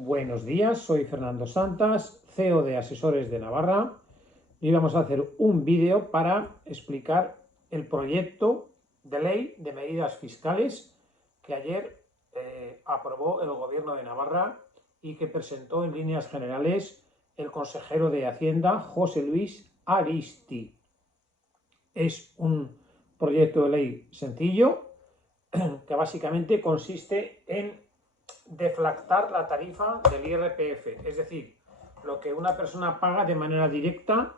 Buenos días, soy Fernando Santas, CEO de Asesores de Navarra, y vamos a hacer un vídeo para explicar el proyecto de ley de medidas fiscales que ayer aprobó el Gobierno de Navarra y que presentó en líneas generales el consejero de Hacienda, José Luis Aristi. Es un proyecto de ley sencillo que básicamente consiste en deflactar la tarifa del IRPF, es decir, lo que una persona paga de manera directa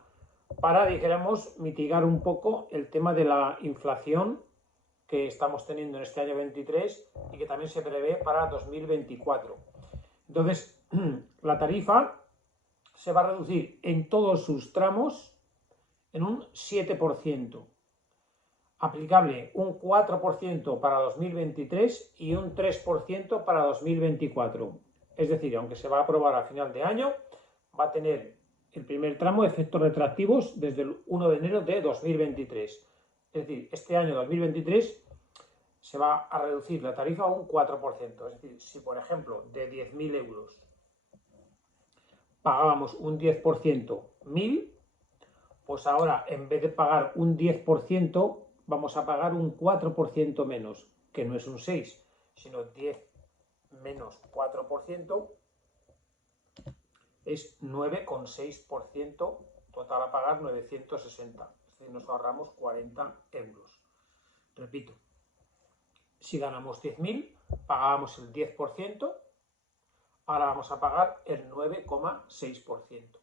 para, dijéramos, mitigar un poco el tema de la inflación que estamos teniendo en este año 23 y que también se prevé para 2024. Entonces, la tarifa se va a reducir en todos sus tramos en un 7%. Aplicable un 4% para 2023 y un 3% para 2024. Es decir, aunque se va a aprobar a final de año, va a tener el primer tramo efectos retroactivos desde el 1 de enero de 2023. Es decir, este año 2023 se va a reducir la tarifa a un 4%. Es decir, si por ejemplo de 10.000 euros pagábamos un 10%, 1.000, pues ahora en vez de pagar un 10%, vamos a pagar un 4% menos, que no es un 6, sino 10 menos 4% es 9,6%, total a pagar 960, es decir, nos ahorramos 40 euros. Repito, si ganamos 10.000, pagábamos el 10%, ahora vamos a pagar el 9,6%.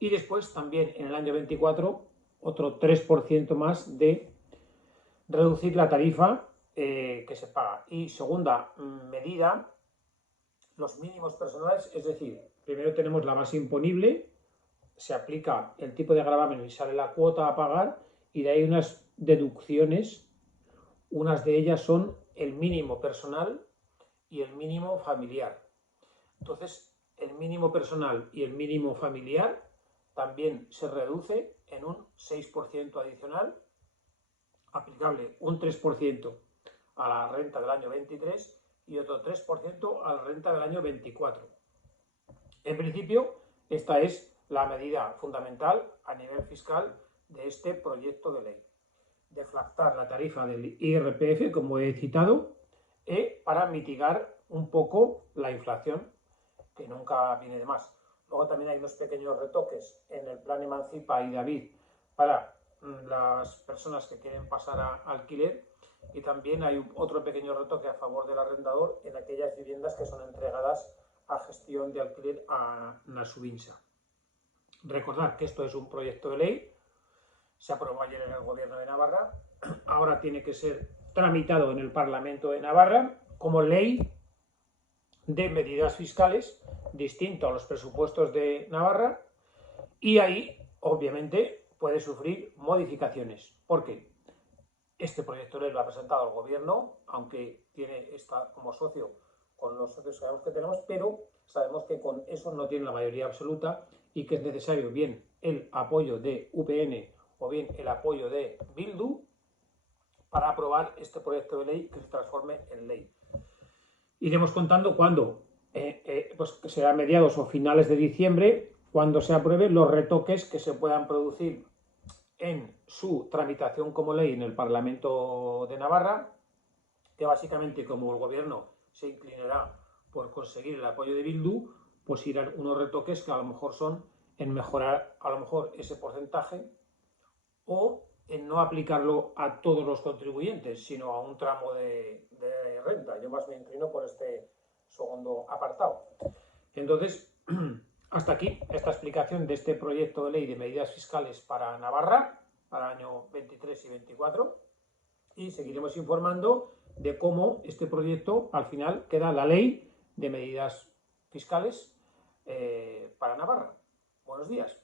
Y después también en el año 24 otro 3% más de reducir la tarifa que se paga. Y segunda medida, los mínimos personales, es decir, primero tenemos la base imponible, se aplica el tipo de gravamen y sale la cuota a pagar, y de ahí unas deducciones, unas de ellas son el mínimo personal y el mínimo familiar. Entonces, el mínimo personal y el mínimo familiar también se reduce en un 6% adicional, aplicable un 3% a la renta del año 23 y otro 3% a la renta del año 24. En principio, esta es la medida fundamental a nivel fiscal de este proyecto de ley. Deflactar la tarifa del IRPF, como he citado, para mitigar un poco la inflación, que nunca viene de más. Luego también hay unos pequeños retoques en el plan Emancipa y David para las personas que quieren pasar a alquiler, y también hay otro pequeño retoque a favor del arrendador en aquellas viviendas que son entregadas a gestión de alquiler a Nasubinsa. Recordad que esto es un proyecto de ley, se aprobó ayer en el Gobierno de Navarra, ahora tiene que ser tramitado en el Parlamento de Navarra como ley de medidas fiscales, distinto a los presupuestos de Navarra, y ahí obviamente puede sufrir modificaciones. ¿Por qué? Este proyecto de ley lo ha presentado el Gobierno, aunque está como socio con los socios que sabemos que tenemos, pero sabemos que con eso no tiene la mayoría absoluta y que es necesario bien el apoyo de UPN o bien el apoyo de Bildu para aprobar este proyecto de ley que se transforme en ley. Iremos contando cuándo, pues que será a mediados o finales de diciembre, cuando se apruebe los retoques que se puedan producir en su tramitación como ley en el Parlamento de Navarra, que básicamente, como el Gobierno se inclinará por conseguir el apoyo de Bildu, pues irán unos retoques que a lo mejor son en mejorar a lo mejor ese porcentaje o en no aplicarlo a todos los contribuyentes, sino a un tramo de renta. Yo más me inclino por este segundo apartado. Entonces, hasta aquí esta explicación de este proyecto de ley de medidas fiscales para Navarra, para el año 23 y 24, y seguiremos informando de cómo este proyecto al final queda la ley de medidas fiscales para Navarra. Buenos días.